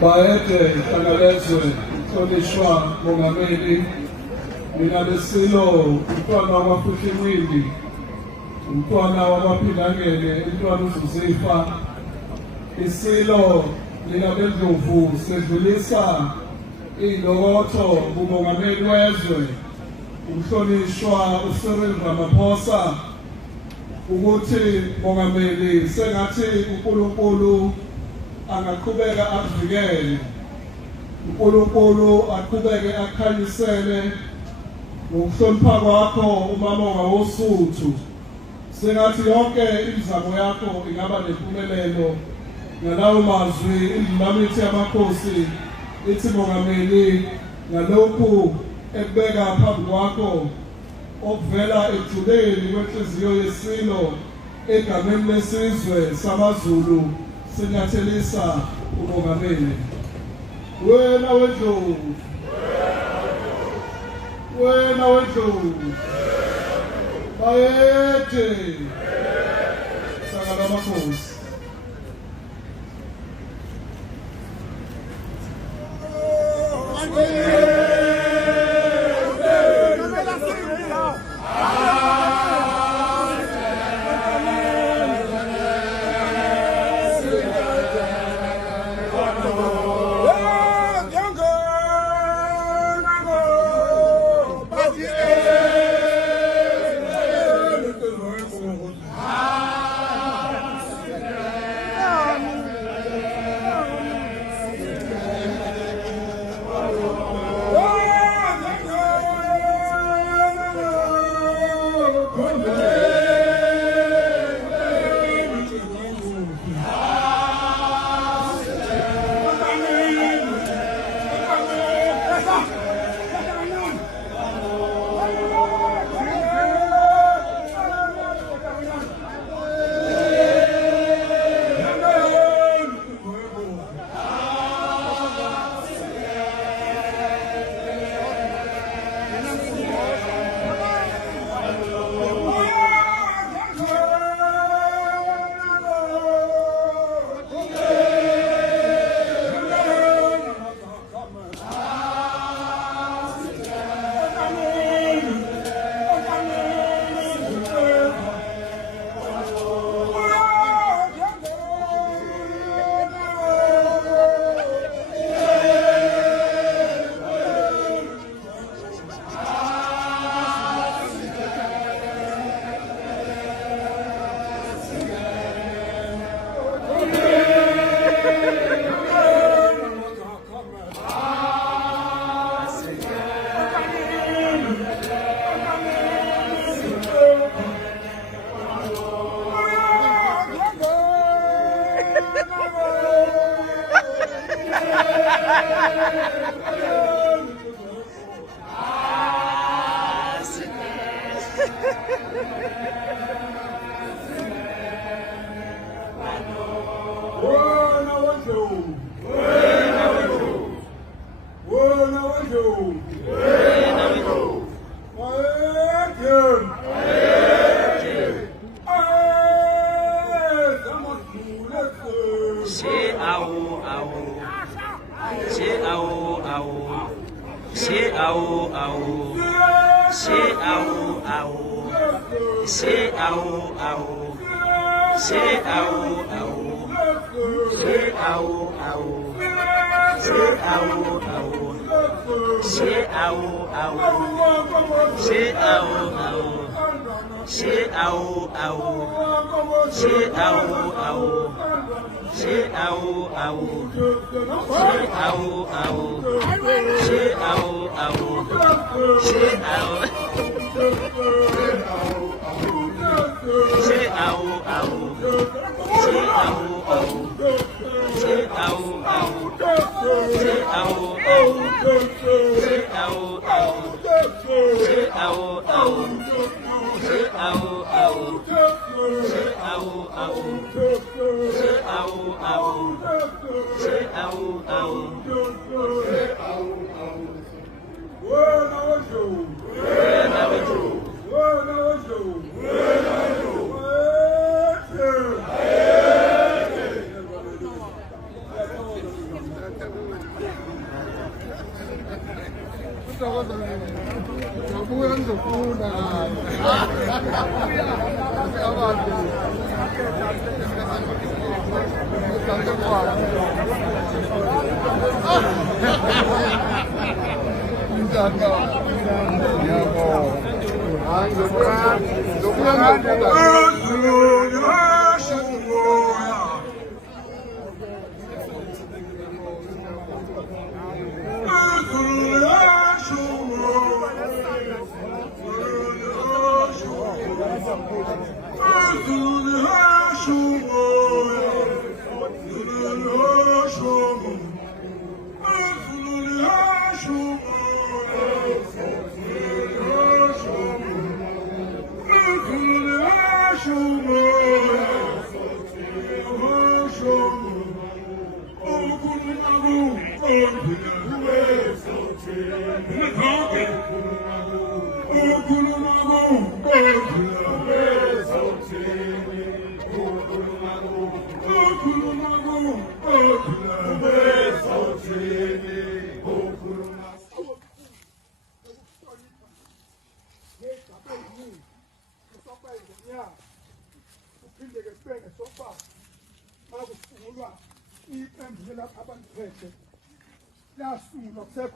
Baede Kanalezwe, Tonishwa, Mongamedi, Mina Zesilo, Umntwana wamafushimili, Umntwana wamapilangele, Umntwana uZifa, Isilo, Mina Bendlovu, sedlulisa ilokotho kumongameli wezwe, umhlonishwa uCyril Ramaphosa, ukuthi mongameli sengathi uNkulunkulu angaqhubeka akuvikele, uNkulunkulu aqhubeke akhanyisele ngokuhlonipha kwakho umama ongawosuthu, sengathi yonke imizamo yakho ingaba nempumelelo. Ngalawo mazwi indlulamithi yamakhosi ithi mongameli ngalokhu ekubeka phambi kwakho okuvela ejuleni kwenhliziyo yesilo egameni lesizwe samaZulu sinyathelisa umongameli. Wena wendlovu, wena wendlovu, bayede sakala amakhosi.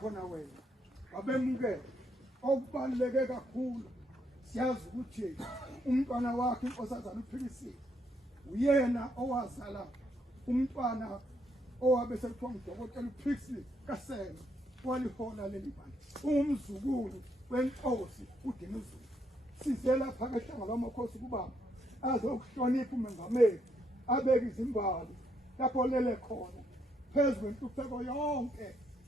Khona wena wabemukela okubaluleke kakhulu siyazi ukuthi umntwana wakhe inkosazana uPhilisile uyena owazala umntwana owabe sekuthiwa ngudokotela uPhilisile kaSema walihola leli bandla umzukulu wenkosi uDinuzulu size lapha ehlanga lamakhosi kubaba azokuhlonipha umengameli abeke izimbali lapho lele khona phezu kwentupheko yonke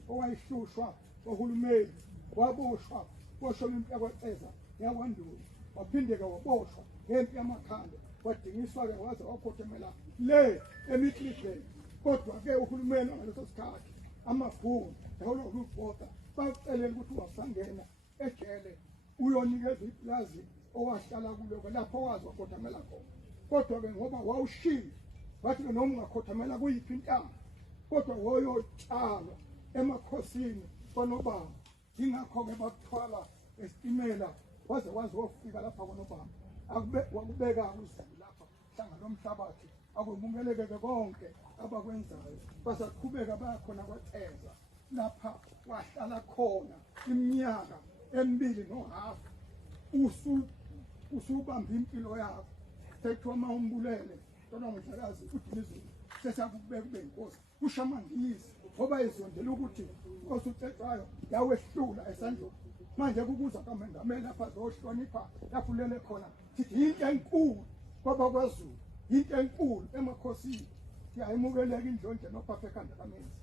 owayihlushwa ohulumeni waboshwa boshona impi yakwaceza yakwaNduna waphindeka waboshwa ngempi yamakhanda wadingiswa ke waze wakhothemela le emiklidleni kodwa ke uhulumeni ngaleso sikhathi amabhunu yawona ukubhoda bacelela ukuthi wasangena ejele uyonikeza iplazi owahlala kulo lapho wazi wakhothemela khona kodwa ke ngoba wawushiya wathi noma ungakhothamela kuyiphi intanga kodwa woyotshala emakhosini konobamba ingakho ke bakuthwala esitimela waze wofika lapha konobamba wakubeka uzulu lapha hlanga lomhlabathi akumungeleke konke abakwenzayo basaqhubeka bayakhona Kwaceza lapha wahlala khona iminyaka emibili nohafu usubamba impilo yakho sekuthiwa mawumbulele tona ngidlakazi uDinuzulu sesakubeka kube inkosi ushamangisi ngoba izondela ukuthi inkosi uCetshwayo yawehlula esandleni manje kukuza kamengameli lapha zohlonipha lapho ulele khona sithi into enkulu kwabakwaZulu into enkulu emakhosini siyayimukeleka indlonje nophafa ekhanda kamenzi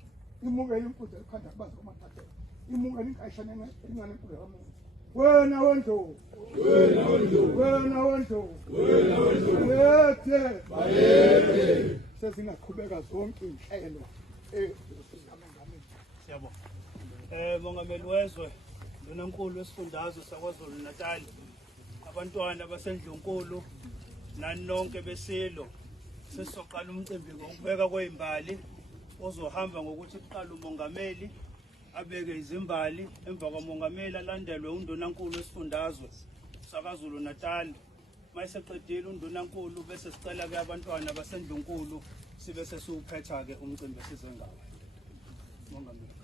imukele imfuzo ekhanda kubazi komathathela imukele inkayishana engane enkulu kamenzi wena wendlovu yethe bayethe sezingaqhubeka zonke inhlelo siyabonga mongameli wezwe Undunankulu wesifundazwe saKwaZulu Natal abantwana baseNdlunkulu nani nonke besilo sesizoqala umcimbi ngokubeka kwezimbali ozohamba ngokuthi kuqala umongameli abeke izimbali emva kwamongameli alandelwe uNdunankulu wesifundazwe saKwaZulu Natal mayiseqedile uNdunankulu bese sicela ke abantwana baseNdlunkulu sibe sesiwuphetha ke umcimbi sizengawo mongameli